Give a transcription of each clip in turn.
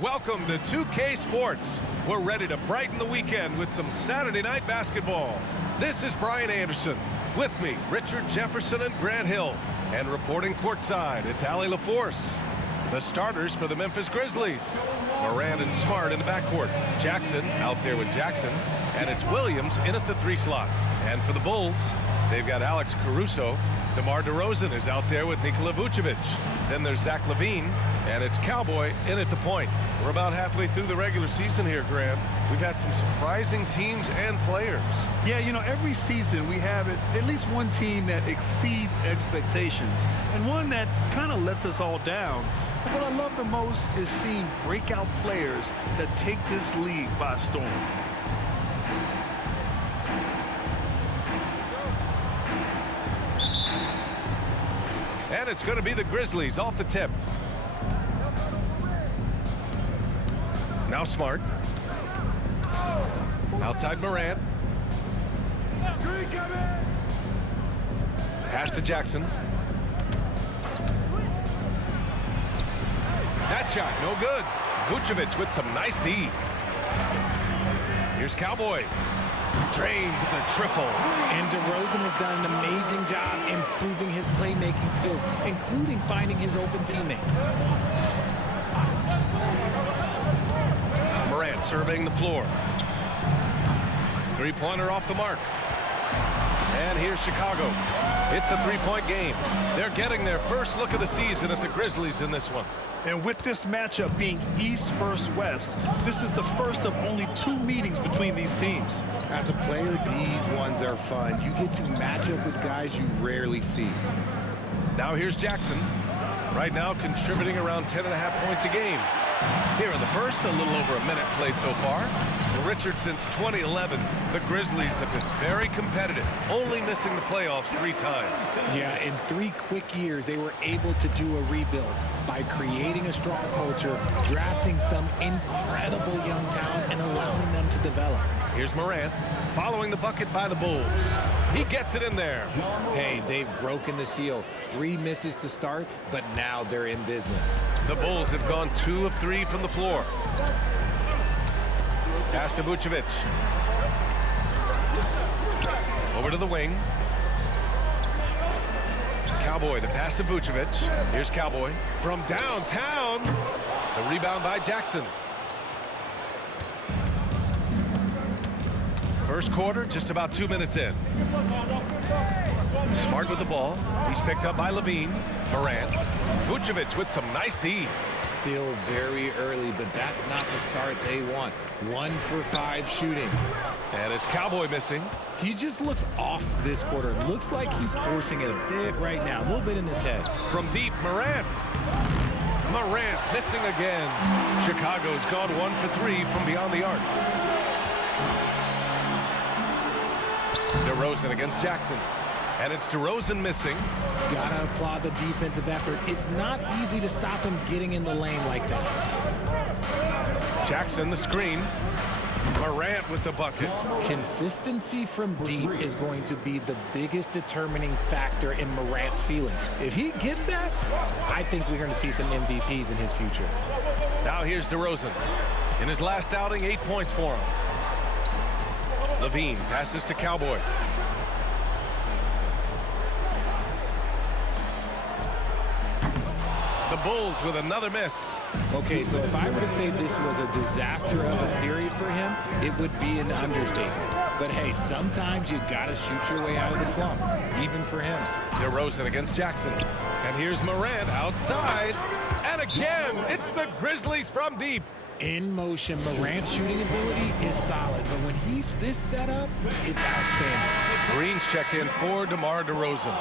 Welcome to 2K Sports. We're ready to brighten the weekend with some Saturday night basketball. This is Brian Anderson. With me, Richard Jefferson and Grant Hill. And reporting courtside, it's Allie LaForce. The starters for the Memphis Grizzlies. Morant and Smart in the backcourt. Jackson out there with Jackson. And it's Williams in at the 3 slot. And for the Bulls, they've got Alex Caruso. DeMar DeRozan is out there with Nikola Vucevic. Then there's Zach LaVine, and it's Cowboy in at the point. We're about halfway through the regular season here, Grant. We've had some surprising teams and players. Yeah, you know, every season we have at least one team that exceeds expectations and one that kind of lets us all down. But what I love the most is seeing breakout players that take this league by storm. And it's going to be the Grizzlies off the tip. Now Smart. Outside Morant. Pass to Jackson. That shot, no good. Vucevic with some nice D. Here's Cowboy. Drains the triple. And DeRozan has done an amazing job improving his playmaking skills, including finding his open teammates. Morant surveying the floor. Three-pointer off the mark. And here's Chicago. It's a three-point game. They're getting their first look of the season at the Grizzlies in this one. And with this matchup being East versus West, this is the first of only 2 meetings between these teams. As a player, these ones are fun. You get to match up with guys you rarely see. Now here's Jackson. Right now contributing around 10.5 points a game. Here in the first, a little over a minute played so far. Richard, since 2011, the Grizzlies have been very competitive, only missing the playoffs 3 times. Yeah, in 3 quick years, they were able to do a rebuild by creating a strong culture, drafting some incredible young talent, and allowing them to develop. Here's Morant, following the bucket by the Bulls. He gets it in there. Hey, they've broken the seal. 3 misses to start, but now they're in business. The Bulls have gone 2 of 3 from the floor. Pass to Vucevic. Over to the wing. Cowboy, the pass to Vucevic. Here's Cowboy from downtown. The rebound by Jackson. First quarter, just about 2 minutes in. Smart with the ball. He's picked up by LaVine. Morant. Vucevic with some nice D. Still very early, but that's not the start they want. 1 for 5 shooting. And it's Cowboy missing. He just looks off this quarter. Looks like he's forcing it a bit right now. A little bit in his head. From deep, Morant. Morant missing again. Chicago's gone 1 for 3 from beyond the arc. DeRozan against Jackson. And it's DeRozan missing. Gotta applaud the defensive effort. It's not easy to stop him getting in the lane like that. Jackson, the screen. Morant with the bucket. Consistency from deep is going to be the biggest determining factor in Morant's ceiling. If he gets that, I think we're going to see some MVPs in his future. Now here's DeRozan. In his last outing, 8 points for him. LaVine passes to Cowboy. The Bulls with another miss. Okay, so if I were to say this was a disaster of a period for him, it would be an understatement. But hey, sometimes you gotta shoot your way out of the slump, even for him. DeRozan against Jackson. And here's Morant outside. And again, it's the Grizzlies from deep. In motion, Morant's shooting ability is solid, but when he's this set up, it's outstanding. Green's checked in for DeMar DeRozan.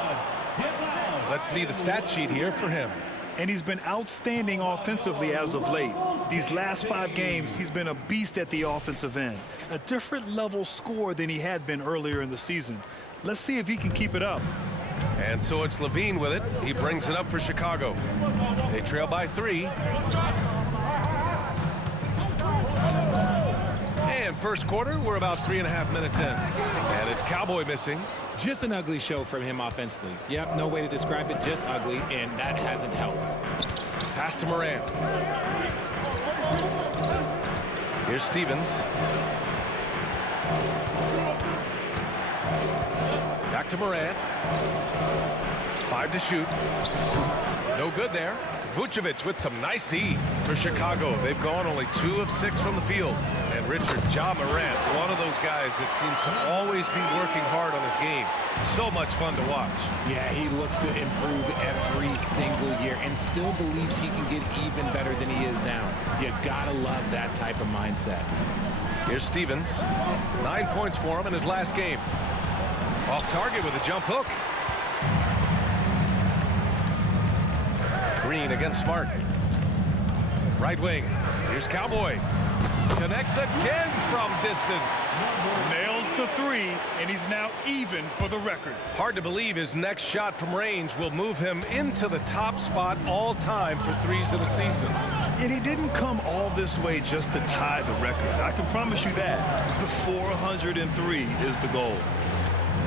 Let's see the stat sheet here for him. And he's been outstanding offensively as of late. These last 5 games, he's been a beast at the offensive end. A different level score than he had been earlier in the season. Let's see if he can keep it up. And so it's LaVine with it. He brings it up for Chicago. They trail by 3. And first quarter, we're about 3.5 minutes in. And it's Cowboy missing. Just an ugly show from him offensively. Yep, no way to describe it, just ugly, and that hasn't helped. Pass to Morant. Here's Stevens. Back to Morant. 5 to shoot. No good there. Vucevic with some nice D for Chicago. They've gone only 2 of 6 from the field. And Richard, Ja Morant, one of those guys that seems to always be working hard on his game. So much fun to watch. Yeah, he looks to improve every single year and still believes he can get even better than he is now. You gotta love that type of mindset. Here's Stevens. 9 points for him in his last game. Off target with a jump hook. Green against Smart. Right wing. Here's Cowboy. Connects again from distance. Nails the 3, and he's now even for the record. Hard to believe his next shot from range will move him into the top spot all time for threes in a season. And he didn't come all this way just to tie the record. I can promise you that. 403 is the goal.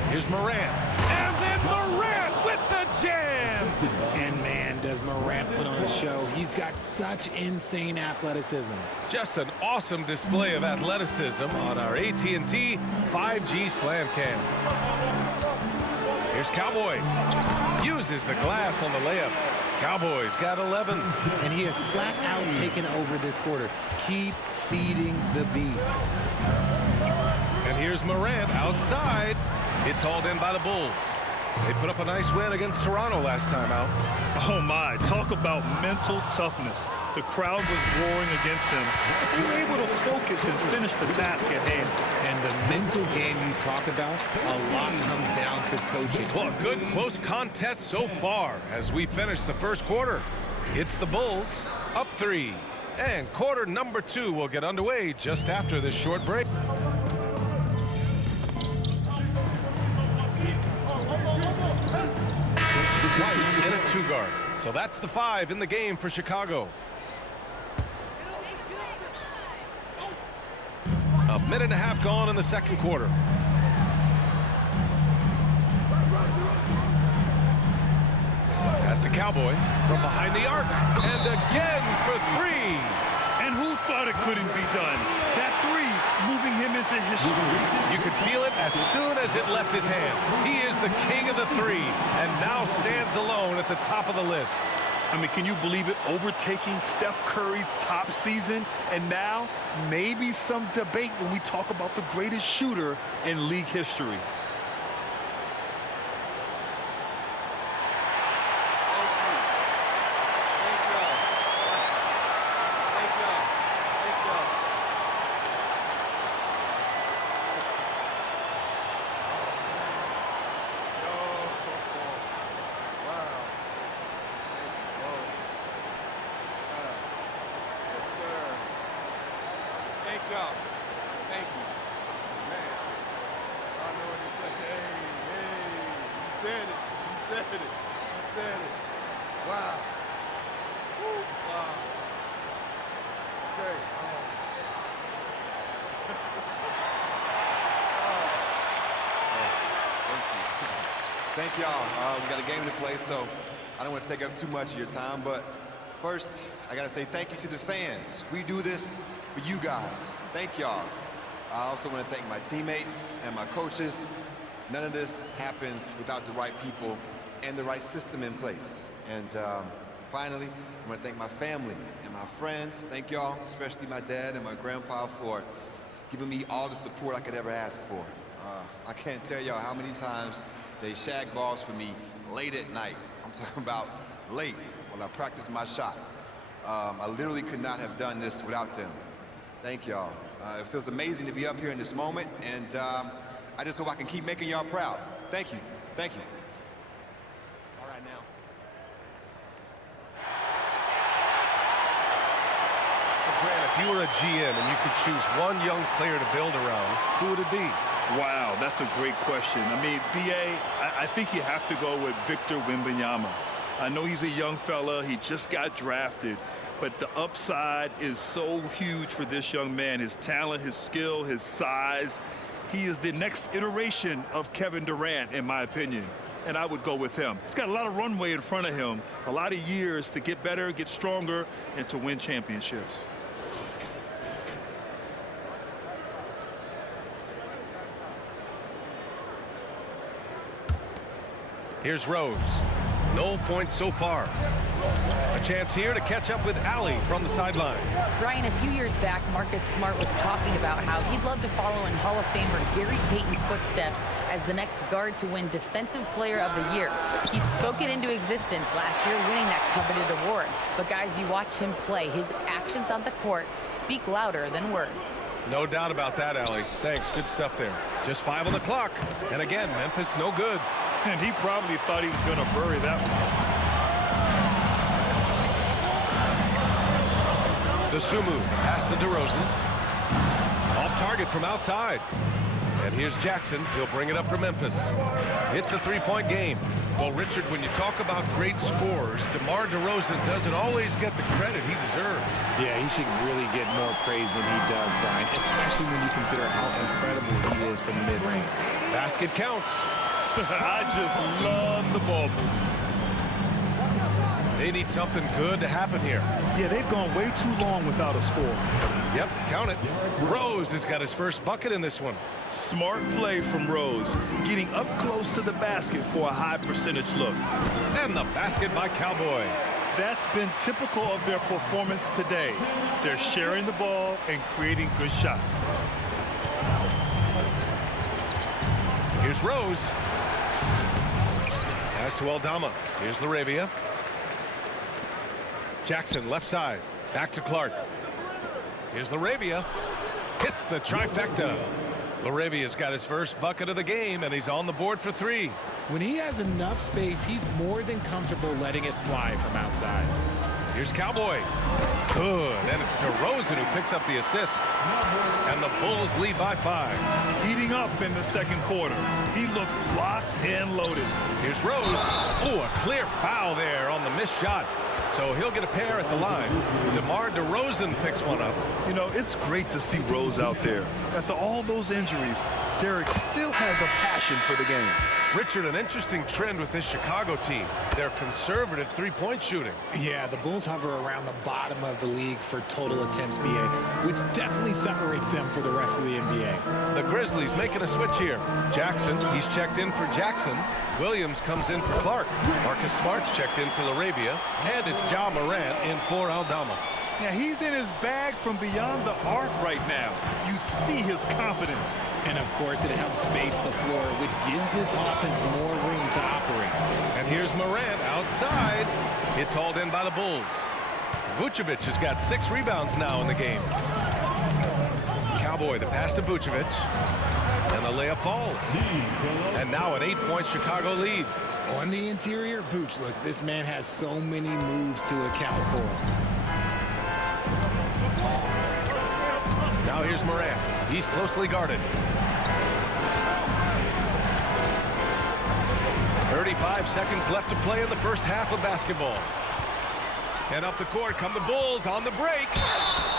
Here's Morant. And then Morant with the jam! And man, does Morant put on a show. He's got such insane athleticism. Just an awesome display of athleticism on our AT&T 5G Slam Cam. Here's Cowboy. Uses the glass on the layup. Cowboys got 11. And he has flat out taken over this quarter. Keep feeding the beast. And here's Morant outside. It's hauled in by the Bulls. They put up a nice win against Toronto last time out. Oh my, talk about mental toughness. The crowd was roaring against them, but they were able to focus and finish the task at hand. And the mental game you talk about, a lot comes down to coaching. Well, a good close contest so far as we finish the first quarter. It's the Bulls up 3. And quarter number 2 will get underway just after this short break. White in a 2-guard. So that's the 5 in the game for Chicago. A minute and a half gone in the second quarter. Pass to Cowboy from behind the arc. And again for 3. And who thought it couldn't be done? That 3 moving him into history. You could feel it as soon as it left his hand. He is the king of the 3 and now stands alone at the top of the list. I mean, can you believe it? Overtaking Steph Curry's top season, and now maybe some debate when we talk about the greatest shooter in league history. Thank you. Man, I don't know what to say. Hey, you said it. You said it. You said it. Wow. Woo. Wow. Okay. Thank y'all. We got a game to play, so I don't want to take up too much of your time, but first, I got to say thank you to the fans. We do this for you guys. Thank y'all. I also want to thank my teammates and my coaches. None of this happens without the right people and the right system in place. And finally, I want to thank my family and my friends. Thank y'all, especially my dad and my grandpa, for giving me all the support I could ever ask for. I can't tell y'all how many times they shag balls for me late at night. I'm talking about late while I practice my shot. I literally could not have done this without them. Thank y'all. It feels amazing to be up here in this moment, and I just hope I can keep making y'all proud. Thank you. Thank you. All right, now. Grant, if you were a GM and you could choose one young player to build around, who would it be? Wow, that's a great question. I mean, B.A., I think you have to go with Victor Wembanyama. I know he's a young fella. He just got drafted. But the upside is so huge for this young man. His talent, his skill, his size. He is the next iteration of Kevin Durant, in my opinion. and I would go with him. He's got a lot of runway in front of him, a lot of years to get better, get stronger, and to win championships. Here's Rose. No points so far. A chance here to catch up with Allie from the sideline. Brian, a few years back, Marcus Smart was talking about how he'd love to follow in Hall of Famer Gary Payton's footsteps as the next guard to win Defensive Player of the Year. He spoke it into existence last year, winning that coveted award. But guys, you watch him play, his actions on the court speak louder than words. No doubt about that, Allie. Thanks, good stuff there. Just 5 on the clock. And again, Memphis no good. And he probably thought he was going to bury that one. DeSumo, pass to DeRozan. Off target from outside. And here's Jackson. He'll bring it up for Memphis. It's a 3-point game. Well, Richard, when you talk about great scorers, DeMar DeRozan doesn't always get the credit he deserves. Yeah, he should really get more praise than he does, Brian, especially when you consider how incredible he is from mid-range. Basket counts. I just love the ball movement. They need something good to happen here. Yeah, they've gone way too long without a score. Yep, count it. Rose has got his first bucket in this one. Smart play from Rose, getting up close to the basket for a high percentage look. And the basket by Cowboy. That's been typical of their performance today. They're sharing the ball and creating good shots. Here's Rose. Pass to Aldama. Here's Laravia. Jackson left side. Back to Clark. Here's Laravia. Hits the trifecta. Laravia's got his first bucket of the game, and he's on the board for 3. When he has enough space, he's more than comfortable letting it fly from outside. Here's Cowboy. Good. And it's DeRozan who picks up the assist. And the Bulls lead by 5. Heating up in the second quarter. He looks locked and loaded. Here's Rose. Oh, a clear foul there on the missed shot. So he'll get a pair at the line. DeMar DeRozan picks one up. You know, it's great to see Rose out there. After all those injuries, Derek still has a passion for the game. Richard, an interesting trend with this Chicago team. They're conservative three-point shooting. Yeah, the Bulls hover around the bottom of the league for total attempts, BA, which definitely separates them for the rest of the NBA. The Grizzlies making a switch here. Jackson, he's checked in for Jackson. Williams comes in for Clark. Marcus Smart's checked in for Laravia. And it's Ja Morant in for Aldama. Yeah, he's in his bag from beyond the arc right now. You see his confidence. And, of course, it helps space the floor, which gives this offense more room to operate. And here's Morant outside. It's hauled in by the Bulls. Vucevic has got 6 rebounds now in the game. Cowboy, the pass to Vucevic. And the layup falls. And now an 8-point Chicago lead. On the interior, Vooch, look, this man has so many moves to account for. Now here's Morant. He's closely guarded. 35 seconds left to play in the first half of basketball. And up the court come the Bulls on the break.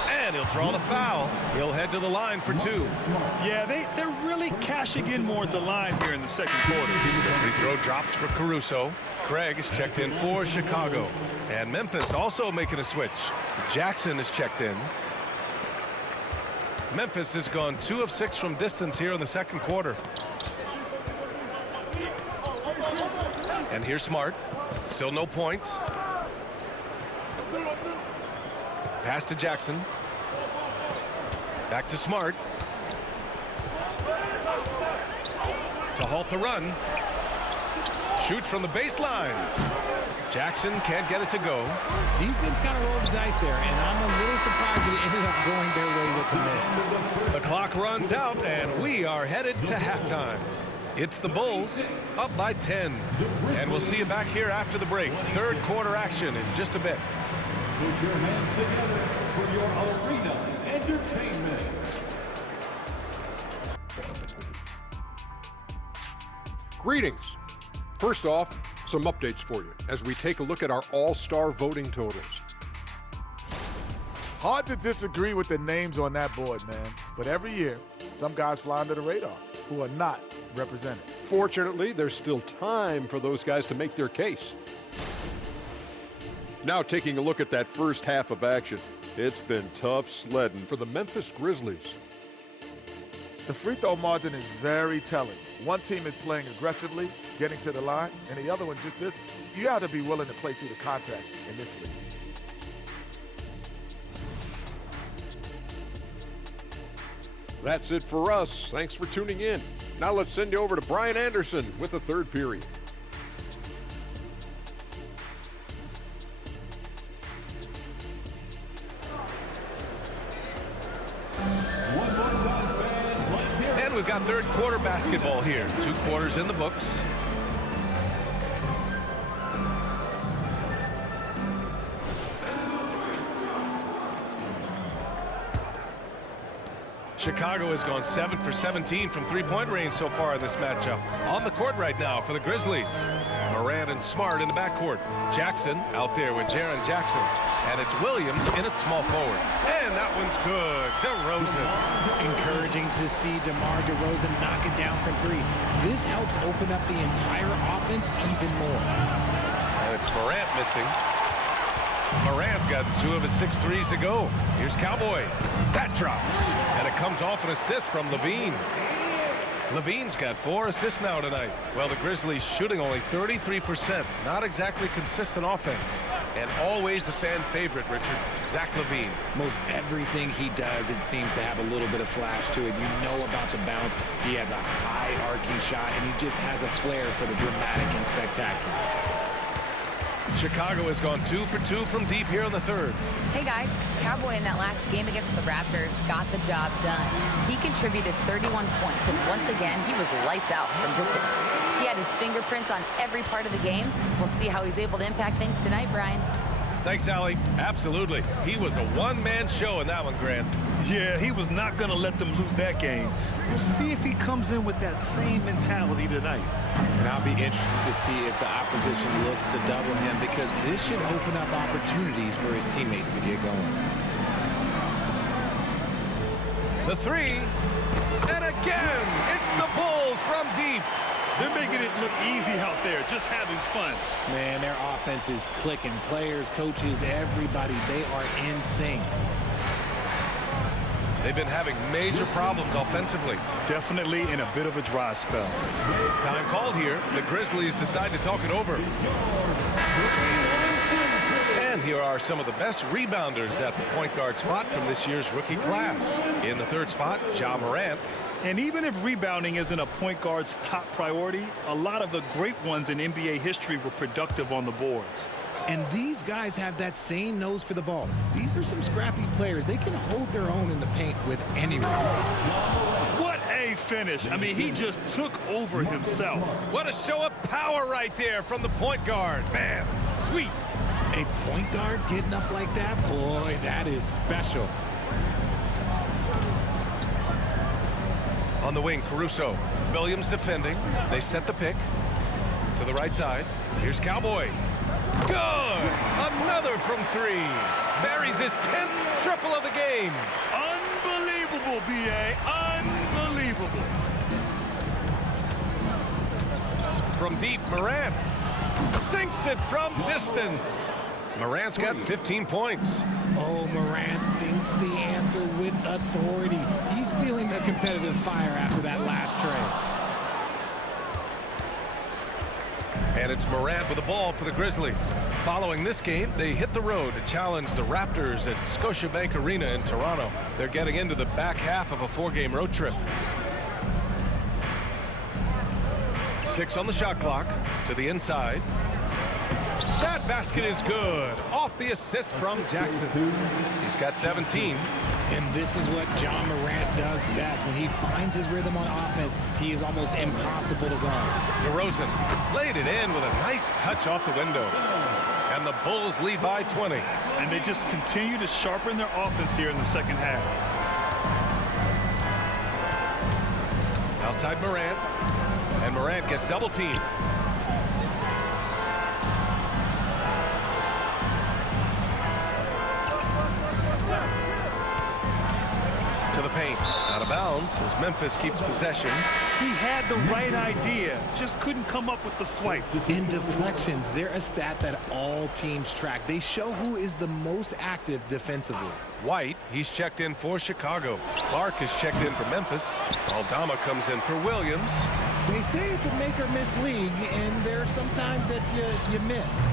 And he'll draw the foul. He'll head to the line for 2. Yeah, they're really cashing in more at the line here in the second quarter. The free throw drops for Caruso. Craig is checked in for Chicago. And Memphis also making a switch. Jackson is checked in. Memphis has gone 2 of 6 from distance here in the second quarter. And here's Smart. Still no points. Pass to Jackson. Back to Smart. To halt the run. Shoots from the baseline. Jackson can't get it to go. Defense kind of rolled the dice there, and I'm a little surprised that it ended up going their way with the miss. The clock runs out, and we are headed to halftime. It's the Bulls up by 10. And we'll see you back here after the break. Third quarter action in just a bit. Put your hands together for your arena entertainment. Greetings. First off, some updates for you as we take a look at our all-star voting totals. Hard to disagree with the names on that board, man. But every year, some guys fly under the radar who are not represented. Fortunately, there's still time for those guys to make their case. Now taking a look at that first half of action. It's been tough sledding for the Memphis Grizzlies. The free throw margin is very telling. One team is playing aggressively, getting to the line, and the other one just isn't. You got to be willing to play through the contact in this league. That's it for us. Thanks for tuning in. Now let's send you over to Brian Anderson with the third period. And we've got third quarter basketball here. 2 quarters in the books. Chicago has gone 7 for 17 from three-point range so far in this matchup. On the court right now for the Grizzlies. Morant and Smart in the backcourt. Jackson out there with Jaren Jackson. And it's Williams in at small forward. And that one's good. DeRozan. Encouraging to see DeMar DeRozan knock it down from 3. This helps open up the entire offense even more. And it's Morant missing. Morant's got 2 of his 6 threes to go. Here's Cowboy. That drops. And it comes off an assist from Levine. Levine's got 4 assists now tonight. Well, the Grizzlies shooting only 33%. Not exactly consistent offense. And always a fan favorite, Richard, Zach LaVine. Most everything he does, it seems to have a little bit of flash to it. You know about the bounce. He has a high arcing shot, and he just has a flair for the dramatic and spectacular. Chicago has gone 2 for 2 from deep here in the third. Hey guys, Cowboy in that last game against the Raptors got the job done. He contributed 31 points, and once again, he was lights out from distance. He had his fingerprints on every part of the game. We'll see how he's able to impact things tonight, Brian. Thanks, Allie. Absolutely. He was a one-man show in that one, Grant. Yeah, he was not going to let them lose that game. We'll see if he comes in with that same mentality tonight. And I'll be interested to see if the opposition looks to double him, because this should open up opportunities for his teammates to get going. The 3. And again, it's the Bulls from deep. They're making it look easy out there, just having fun. Man, their offense is clicking. Players, coaches, everybody, they are in sync. They've been having major problems offensively. Definitely in a bit of a dry spell. Time called here. The Grizzlies decide to talk it over. And here are some of the best rebounders at the point guard spot from this year's rookie class. In the third spot, Ja Morant. And even if rebounding isn't a point guard's top priority, a lot of the great ones in NBA history were productive on the boards. And these guys have that same nose for the ball. These are some scrappy players. They can hold their own in the paint with anyone. What a finish. I mean, he just took over himself. What a show of power right there from the point guard. Man, sweet. A point guard getting up like that? Boy, that is special. On the wing, Caruso. Williams defending. They set the pick to the right side. Here's Cowboy. Good! Another from 3. Buries his 10th triple of the game. Unbelievable, B.A. Unbelievable. From deep, Morant sinks it from distance. Morant's got 15 points. Oh, Morant sinks the answer with authority. He's feeling the competitive fire after that last trade. And it's Morant with the ball for the Grizzlies. Following this game, they hit the road to challenge the Raptors at Scotiabank Arena in Toronto. They're getting into the back half of a 4-game road trip. 6 on the shot clock, to the inside. That basket is good. Off the assist from Jackson. He's got 17. And this is what Ja Morant does best. When he finds his rhythm on offense, he is almost impossible to guard. DeRozan laid it in with a nice touch off the window. And the Bulls lead by 20. And they just continue to sharpen their offense here in the second half. Outside Morant. And Morant gets double teamed. To the paint. Out of bounds. bounds as Memphis keeps possession. He had the right idea, just couldn't come up with the swipe. In deflections, they're a stat that all teams track. They show who is the most active defensively. White, he's checked in for Chicago. Clark is checked in for Memphis. Aldama comes in for Williams. They say it's a make or miss league, and there are some times that you miss.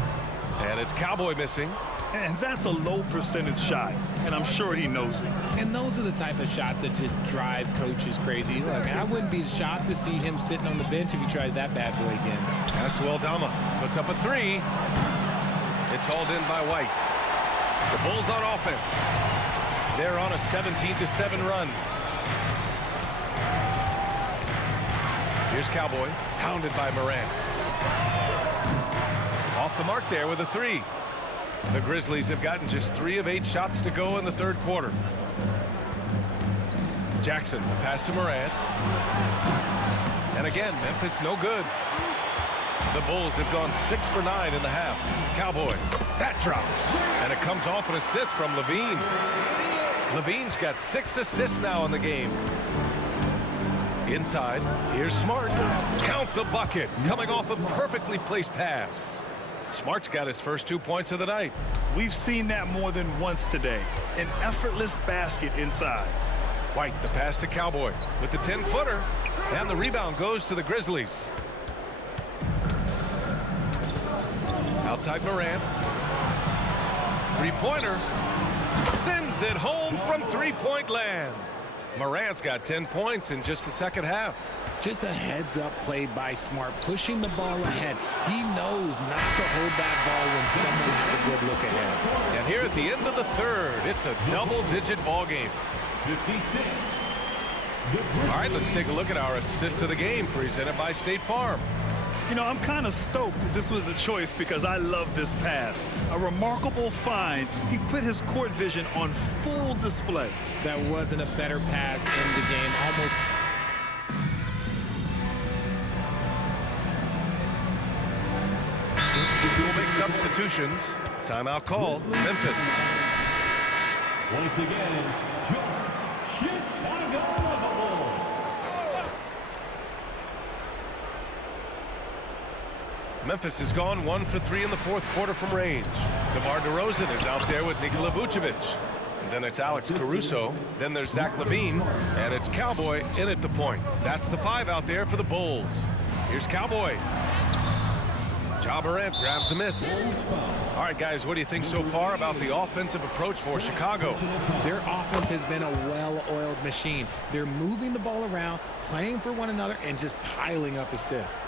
And it's Cowboy missing. And that's a low percentage shot, and I'm sure he knows it. And those are the type of shots that just drive coaches crazy. Look, I wouldn't be shocked to see him sitting on the bench if he tries that bad boy again. Pass to Aldama. Puts up a three. It's hauled in by White. The Bulls on offense. They're on a 17-7 run. Here's Cowboy, hounded by Morant. Off the mark there with a three. The Grizzlies have gotten just 3 of 8 shots to go in the third quarter. Jackson, the pass to Morant. And again, Memphis no good. The Bulls have gone 6 for 9 in the half. Cowboy, that drops. And it comes off an assist from Levine. Levine's got 6 assists now in the game. Inside, here's Smart. Count the bucket, coming off a perfectly placed pass. Smart's got his first 2 points of the night. We've seen that more than once today. An effortless basket inside. White, the pass to Cowboy with the 10-footer. And the rebound goes to the Grizzlies. Outside Morant. Three-pointer. Sends it home from three-point land. Morant's got 10 points in just the second half. Just a heads-up play by Smart, pushing the ball ahead. He knows not to hold that ball when someone has a good look ahead. And here at the end of the third, it's a double-digit ball game. 56. All right, let's take a look at our assist of the game presented by State Farm. You know, I'm kind of stoked that this was a choice because I love this pass. A remarkable find. He put his court vision on full display. That wasn't a better pass in the game. Almost. We'll make substitutions. Timeout call, Memphis. Once again, Chicago. Memphis has gone 1 for 3 in the fourth quarter from range. DeMar DeRozan is out there with Nikola Vucevic. And then it's Alex Caruso. Then there's Zach LaVine. And it's Cowboy in at the point. That's the 5 out there for the Bulls. Here's Cowboy. Ja Morant grabs the miss. All right, guys, what do you think so far about the offensive approach for Chicago? Their offense has been a well-oiled machine. They're moving the ball around, playing for one another, and just piling up assists.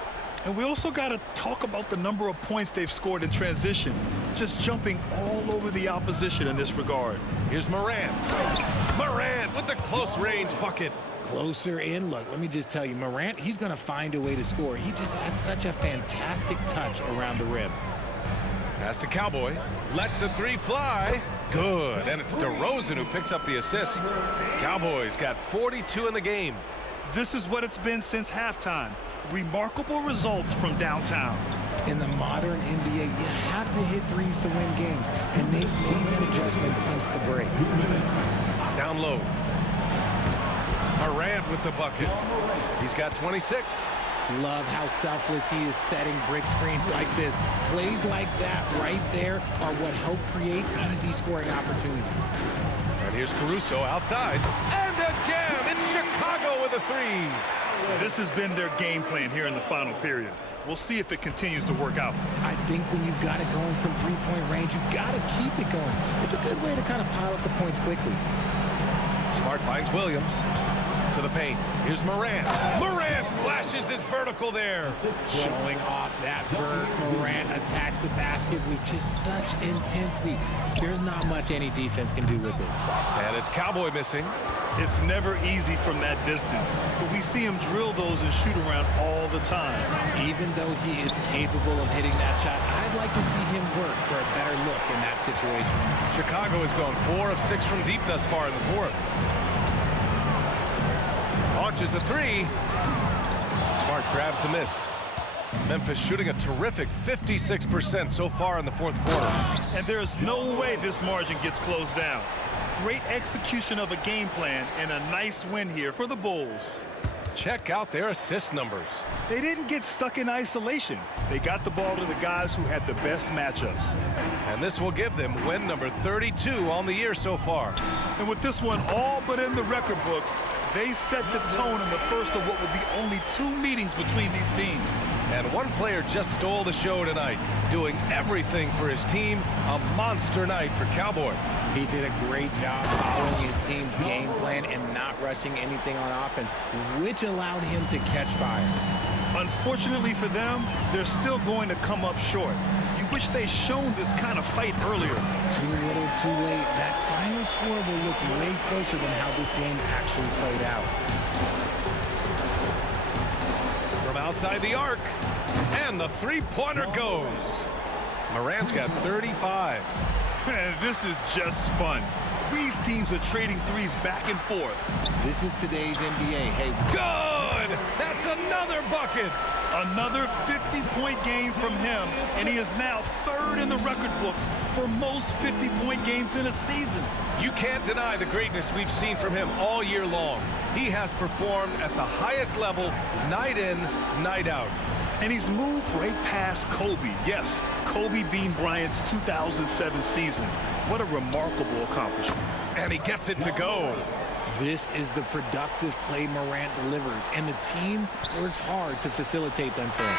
And we also got to talk about the number of points they've scored in transition, just jumping all over the opposition in this regard. Here's Morant. Morant with the close-range bucket. Closer in. Look, let me just tell you, Morant, he's going to find a way to score. He just has such a fantastic touch around the rim. Pass to Cowboy. Lets the 3 fly. Good. And it's DeRozan who picks up the assist. Cowboys got 42 in the game. This is what it's been since halftime. Remarkable results from downtown. In the modern NBA, you have to hit threes to win games, and they've made that adjustment since the break. Down low. Morant with the bucket. He's got 26. Love how selfless he is setting brick screens like this. Plays like that right there are what help create easy scoring opportunities. And here's Caruso outside. And again, it's Chicago with a 3. This has been their game plan here in the final period. We'll see if it continues to work out. I think when you've got it going from three-point range, you've got to keep it going. It's a good way to kind of pile up the points quickly. Smart finds Williams to the paint. Here's Morant. Morant flashes his vertical there. Showing off that vert. Morant attacks the basket with just such intensity. There's not much any defense can do with it. And it's Cowboy missing. It's never easy from that distance, but we see him drill those and shoot around all the time. Even though he is capable of hitting that shot, I'd like to see him work for a better look in that situation. Chicago has gone 4 of 6 from deep thus far in the fourth. Launches a 3. Smart grabs the miss. Memphis shooting a terrific 56% so far in the fourth quarter. And there's no way this margin gets closed down. Great execution of a game plan and a nice win here for the Bulls. Check out their assist numbers. They didn't get stuck in isolation. They got the ball to the guys who had the best matchups. And this will give them win number 32 on the year so far. And with this one all but in the record books, they set the tone in the first of what will be only 2 meetings between these teams. And one player just stole the show tonight, doing everything for his team. A monster night for Cowboy. He did a great job following his team's game plan and not rushing anything on offense, which allowed him to catch fire. Unfortunately for them, they're still going to come up short. You wish they'd shown this kind of fight earlier. Too little, too late. That final score will look way closer than how this game actually played out. From outside the arc, and the three-pointer goes. Morant's got 35. Man, this is just fun. These teams are trading threes back and forth. This is today's NBA. Hey, good! That's another bucket! Another 50-point game from him, and he is now 3rd in the record books for most 50-point games in a season. You can't deny the greatness we've seen from him all year long. He has performed at the highest level, night in, night out. And he's moved right past Kobe. Yes, Kobe being Bryant's 2007 season. What a remarkable accomplishment. And he gets it to go. This is the productive play Morant delivers, and the team works hard to facilitate them for him.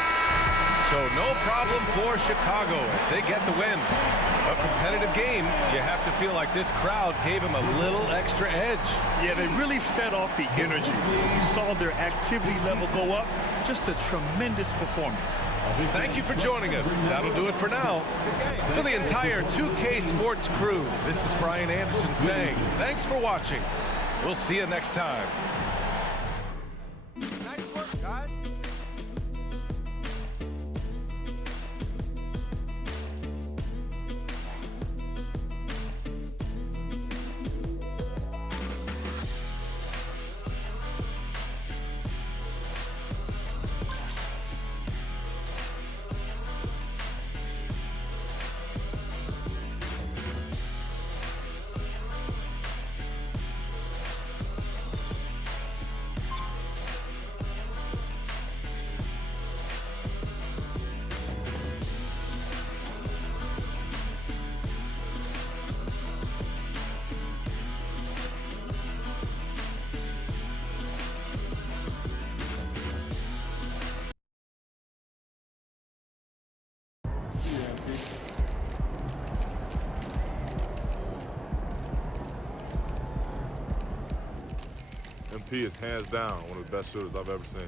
So no problem for Chicago as they get the win. A competitive game, you have to feel like this crowd gave him a little extra edge. Yeah, they really fed off the energy. You saw their activity level go up. Just a tremendous performance. Thank you for joining us. That'll do it for now. For the entire 2K Sports crew, this is Brian Anderson saying thanks for watching. We'll see you next time. Nice work, guys. MP is hands down one of the best shooters I've ever seen.